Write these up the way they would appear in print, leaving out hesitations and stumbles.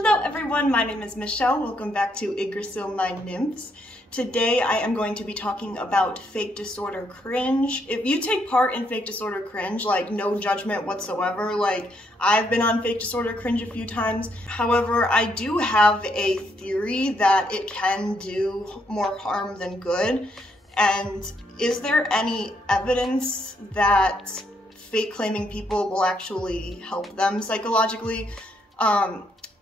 Hello everyone, my name is Michelle. Welcome back to Yggdrasil My Nymphs. Today I am going to be talking about fake disorder cringe. If you take part in fake disorder cringe, like no judgment whatsoever, like I've been on fake disorder cringe a few times. However, I do have a theory that it can do more harm than good. And is there any evidence that fake claiming people will actually help them psychologically?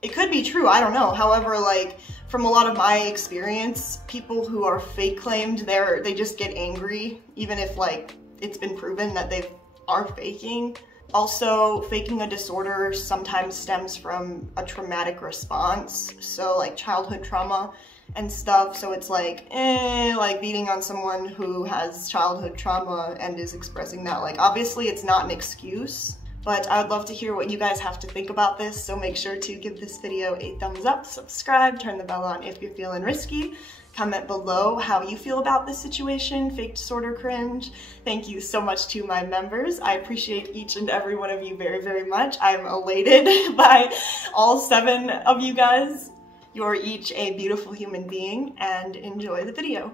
It could be true, I don't know. However, like from a lot of my experience, people who are fake claimed, they just get angry, even if like it's been proven that they are faking. Also, faking a disorder sometimes stems from a traumatic response, so like childhood trauma and stuff. So it's like beating on someone who has childhood trauma and is expressing that. Like obviously it's not an excuse, but I would love to hear what you guys have to think about this, so make sure to give this video a thumbs up, subscribe, turn the bell on if you're feeling risky. Comment below how you feel about this situation, fake disorder cringe. Thank you so much to my members. I appreciate each and every one of you very, very much. I'm elated by all 7 of you guys. You're each a beautiful human being, and enjoy the video.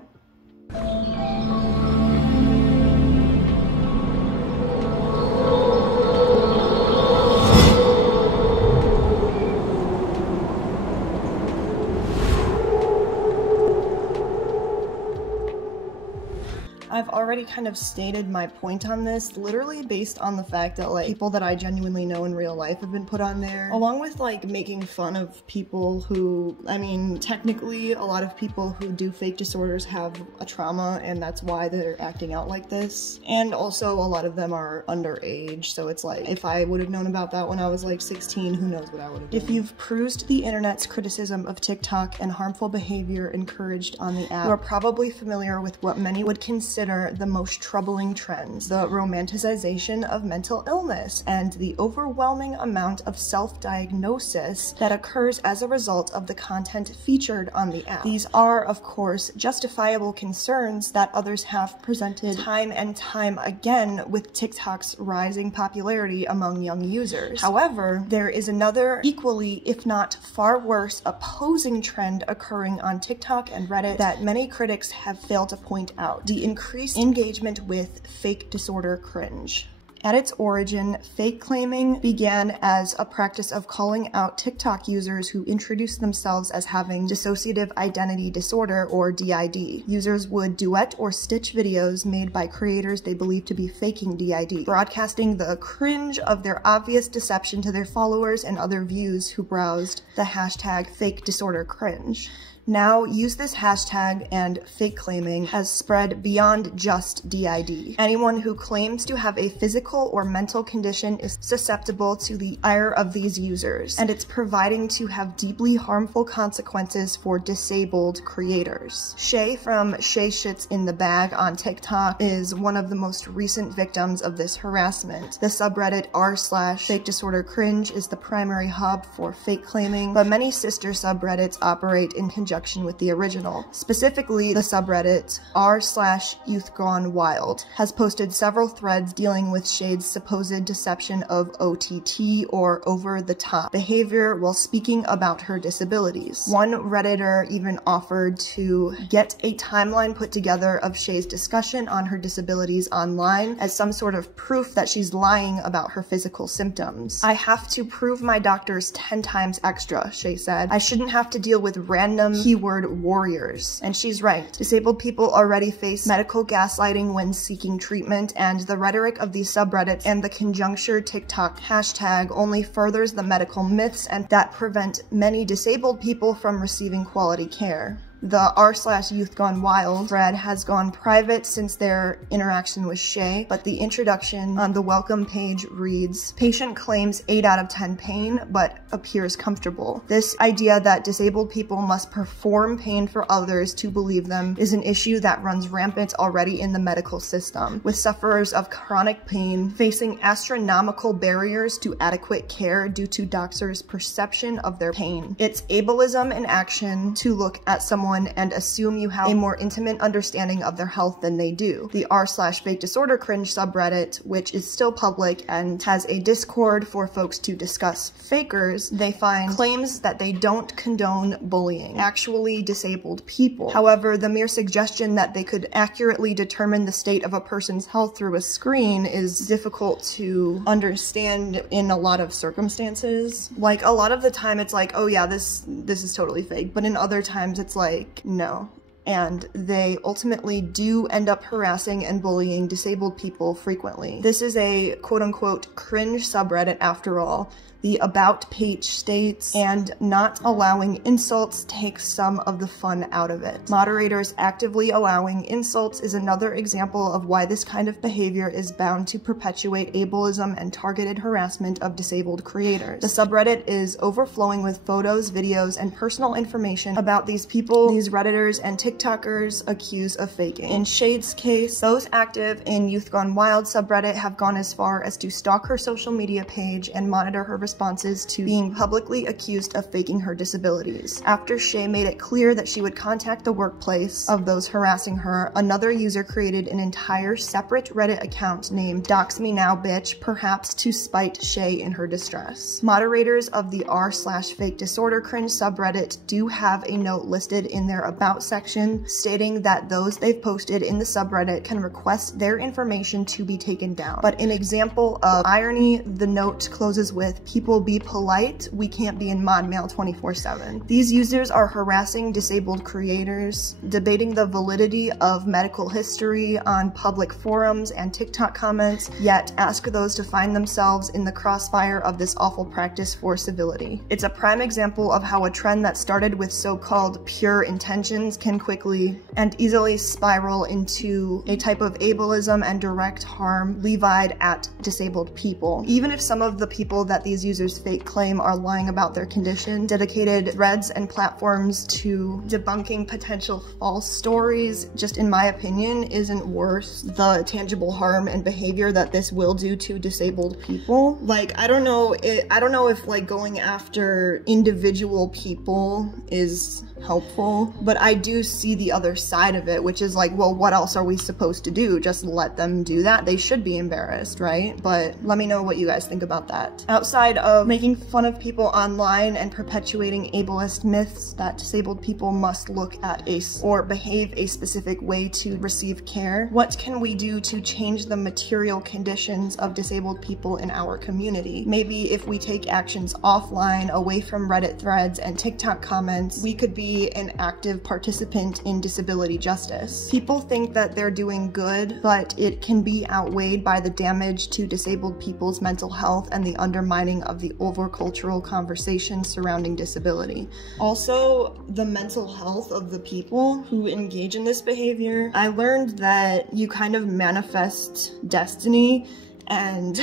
I've already kind of stated my point on this, literally based on the fact that like people that I genuinely know in real life have been put on there, along with like making fun of people who, I mean, technically a lot of people who do fake disorders have a trauma and that's why they're acting out like this. And also a lot of them are underage, so it's like, if I would have known about that when I was like 16, who knows what I would have done. If you've perused the internet's criticism of TikTok and harmful behavior encouraged on the app, you are probably familiar with what many would consider the most troubling trends: the romanticization of mental illness and the overwhelming amount of self-diagnosis that occurs as a result of the content featured on the app. These are, of course, justifiable concerns that others have presented time and time again with TikTok's rising popularity among young users. However, there is another equally, if not far worse, opposing trend occurring on TikTok and Reddit that many critics have failed to point out: the increased engagement with fake disorder cringe. At its origin, fake claiming began as a practice of calling out TikTok users who introduced themselves as having dissociative identity disorder, or DID. Users would duet or stitch videos made by creators they believed to be faking DID, broadcasting the cringe of their obvious deception to their followers and other views who browsed the hashtag fake disorder cringe. Now, use this hashtag and fake claiming has spread beyond just DID. Anyone who claims to have a physical or mental condition is susceptible to the ire of these users, and it's proving to have deeply harmful consequences for disabled creators. Shay from Shay Shits in the Bag on TikTok is one of the most recent victims of this harassment. The subreddit r/fake disorder cringe is the primary hub for fake claiming, but many sister subreddits operate in conjunction with the original. Specifically, the subreddit r/youth gone wild has posted several threads dealing with Shade's supposed deception of OTT, or over-the-top behavior, while speaking about her disabilities. One Redditor even offered to get a timeline put together of Shay's discussion on her disabilities online as some sort of proof that she's lying about her physical symptoms. "I have to prove my doctors 10 times extra," Shay said. "I shouldn't have to deal with random keyword warriors." And she's right. Disabled people already face medical gaslighting when seeking treatment, and the rhetoric of these subreddits and the conjuncture TikTok hashtag only furthers the medical myths and that prevent many disabled people from receiving quality care. The r/youth gone wild thread has gone private since their interaction with Shay, but the introduction on the welcome page reads, "Patient claims 8 out of 10 pain, but appears comfortable." This idea that disabled people must perform pain for others to believe them is an issue that runs rampant already in the medical system, with sufferers of chronic pain facing astronomical barriers to adequate care due to doctors' perception of their pain. It's ableism in action to look at someone someone and assume you have a more intimate understanding of their health than they do. The r/fake disorder cringe subreddit, which is still public and has a Discord for folks to discuss fakers, they find claims that they don't condone bullying actually disabled people. However, the mere suggestion that they could accurately determine the state of a person's health through a screen is difficult to understand in a lot of circumstances. Like, a lot of the time it's like, oh yeah, this is totally fake, but in other times it's like, no. And they ultimately do end up harassing and bullying disabled people frequently. This is a quote-unquote cringe subreddit after all. The about page states, and not allowing insults takes some of the fun out of it. Moderators actively allowing insults is another example of why this kind of behavior is bound to perpetuate ableism and targeted harassment of disabled creators. The subreddit is overflowing with photos, videos, and personal information about these people these Redditors and TikTokers accuse of faking. In Shade's case, those active in Youth Gone Wild subreddit have gone as far as to stalk her social media page and monitor her responses to being publicly accused of faking her disabilities. After Shay made it clear that she would contact the workplace of those harassing her, another user created an entire separate Reddit account named Dox Me Now Bitch, perhaps to spite Shay in her distress. Moderators of the r/fake disorder cringe subreddit do have a note listed in their about section stating that those they've posted in the subreddit can request their information to be taken down. But in example of irony, the note closes with, "People be polite, we can't be in mod mail 24/7. These users are harassing disabled creators, debating the validity of medical history on public forums and TikTok comments, yet ask those to find themselves in the crossfire of this awful practice for civility. It's a prime example of how a trend that started with so-called pure intentions can quickly and easily spiral into a type of ableism and direct harm levied at disabled people. Even if some of the people that these users fake claim are lying about their condition, dedicated threads and platforms to debunking potential false stories, just in my opinion, isn't worth the tangible harm and behavior that this will do to disabled people. Like, I don't know if like going after individual people is helpful, but I do see the other side of it, which is like, well, what else are we supposed to do? Just let them do that? They should be embarrassed, right? But let me know what you guys think about that. Outside of making fun of people online and perpetuating ableist myths that disabled people must look at or behave a specific way to receive care, what can we do to change the material conditions of disabled people in our community? Maybe if we take actions offline, away from Reddit threads and TikTok comments, we could be an active participant in disability justice. People think that they're doing good, but it can be outweighed by the damage to disabled people's mental health and the undermining of the overcultural conversation surrounding disability. Also, the mental health of the people who engage in this behavior. I learned that you kind of manifest destiny, and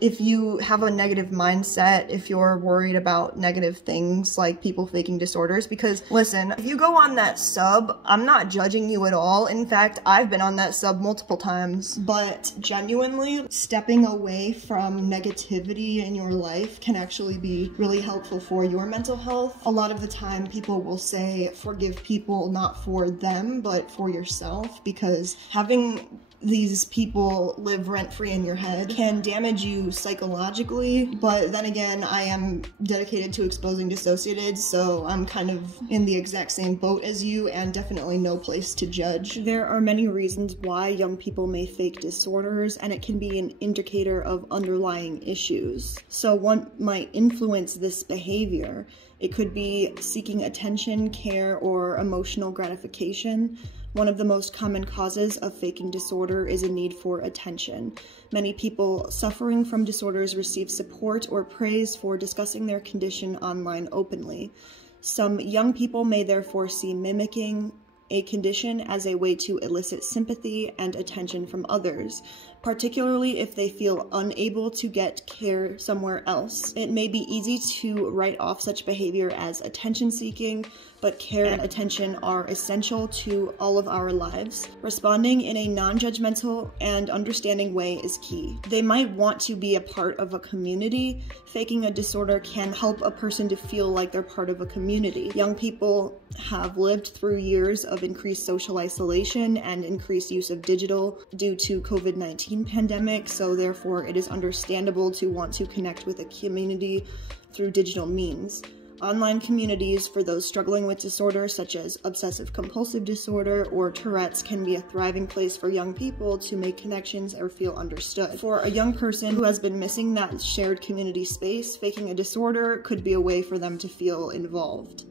if you have a negative mindset, if you're worried about negative things like people faking disorders, because listen, if you go on that sub, I'm not judging you at all. In fact, I've been on that sub multiple times, but genuinely stepping away from negativity in your life can actually be really helpful for your mental health. A lot of the time people will say, forgive people not for them, but for yourself, because having these people live rent-free in your head can damage you psychologically. But then again, I am dedicated to exposing dissociated, so I'm kind of in the exact same boat as you and definitely no place to judge. There are many reasons why young people may fake disorders, and it can be an indicator of underlying issues. So what might influence this behavior? It could be seeking attention, care, or emotional gratification. One of the most common causes of faking disorder is a need for attention. Many people suffering from disorders receive support or praise for discussing their condition online openly. Some young people may therefore see mimicking a condition as a way to elicit sympathy and attention from others. particularly if they feel unable to get care somewhere else. It may be easy to write off such behavior as attention-seeking, but care and attention are essential to all of our lives. Responding in a non-judgmental and understanding way is key. They might want to be a part of a community. Faking a disorder can help a person to feel like they're part of a community. Young people have lived through years of increased social isolation and increased use of digital due to COVID-19 pandemic, so therefore it is understandable to want to connect with a community through digital means. Online communities for those struggling with disorders such as obsessive-compulsive disorder or Tourette's can be a thriving place for young people to make connections or feel understood. For a young person who has been missing that shared community space, faking a disorder could be a way for them to feel involved.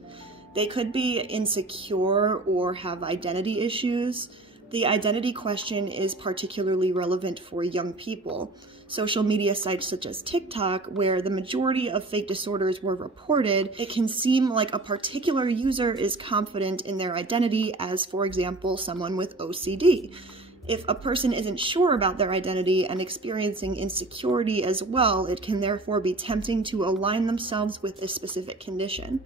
They could be insecure or have identity issues. The identity question is particularly relevant for young people. Social media sites such as TikTok, where the majority of fake disorders were reported, it can seem like a particular user is confident in their identity as, for example, someone with OCD. If a person isn't sure about their identity and experiencing insecurity as well, it can therefore be tempting to align themselves with a specific condition.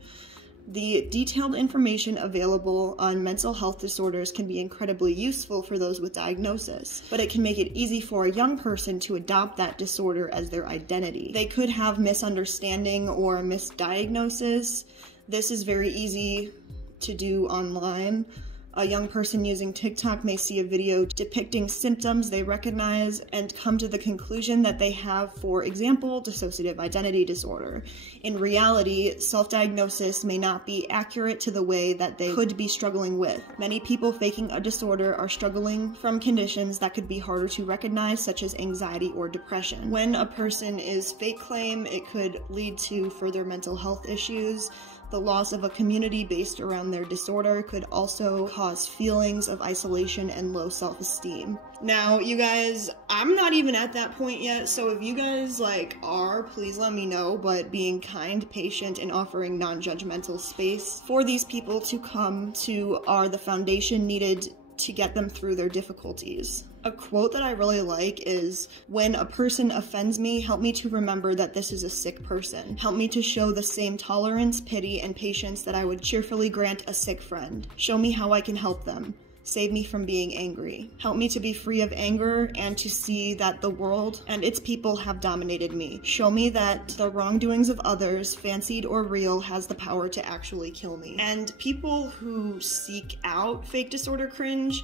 The detailed information available on mental health disorders can be incredibly useful for those with diagnosis, but it can make it easy for a young person to adopt that disorder as their identity. They could have misunderstanding or misdiagnosis. This is very easy to do online. A young person using TikTok may see a video depicting symptoms they recognize and come to the conclusion that they have, for example, dissociative identity disorder. In reality, self-diagnosis may not be accurate to the way that they could be struggling with. Many people faking a disorder are struggling from conditions that could be harder to recognize, such as anxiety or depression. When a person is fake claim, it could lead to further mental health issues. The loss of a community based around their disorder could also cause feelings of isolation and low self-esteem. Now, you guys, I'm not even at that point yet, so if you guys are, please let me know, but being kind, patient, and offering non-judgmental space for these people to come to are the foundation needed to get them through their difficulties. A quote that I really like is, "When a person offends me, help me to remember that this is a sick person. Help me to show the same tolerance, pity, and patience that I would cheerfully grant a sick friend. Show me how I can help them. Save me from being angry. Help me to be free of anger and to see that the world and its people have dominated me. Show me that the wrongdoings of others, fancied or real, has the power to actually kill me." And people who seek out fake disorder cringe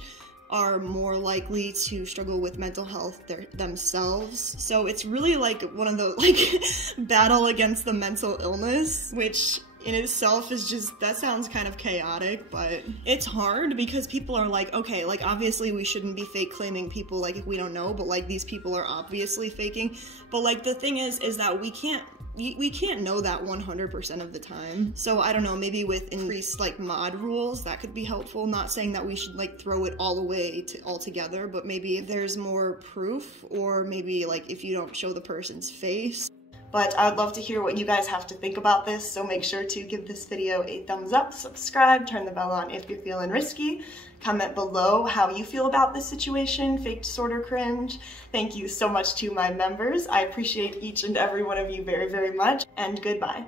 are more likely to struggle with mental health themselves. So it's really one of the battle against the mental illness, which in itself is just, that sounds kind of chaotic, but it's hard because people are okay, obviously we shouldn't be fake claiming people if we don't know, but these people are obviously faking. But the thing is that we can't know that 100% of the time. So I don't know, maybe with increased mod rules, that could be helpful. Not saying that we should throw it all away altogether, but maybe if there's more proof, or maybe if you don't show the person's face. But I would love to hear what you guys have to think about this, so make sure to give this video a thumbs up, subscribe, turn the bell on if you're feeling risky. Comment below how you feel about this situation, fake disorder cringe. Thank you so much to my members. I appreciate each and every one of you very, very much, and goodbye.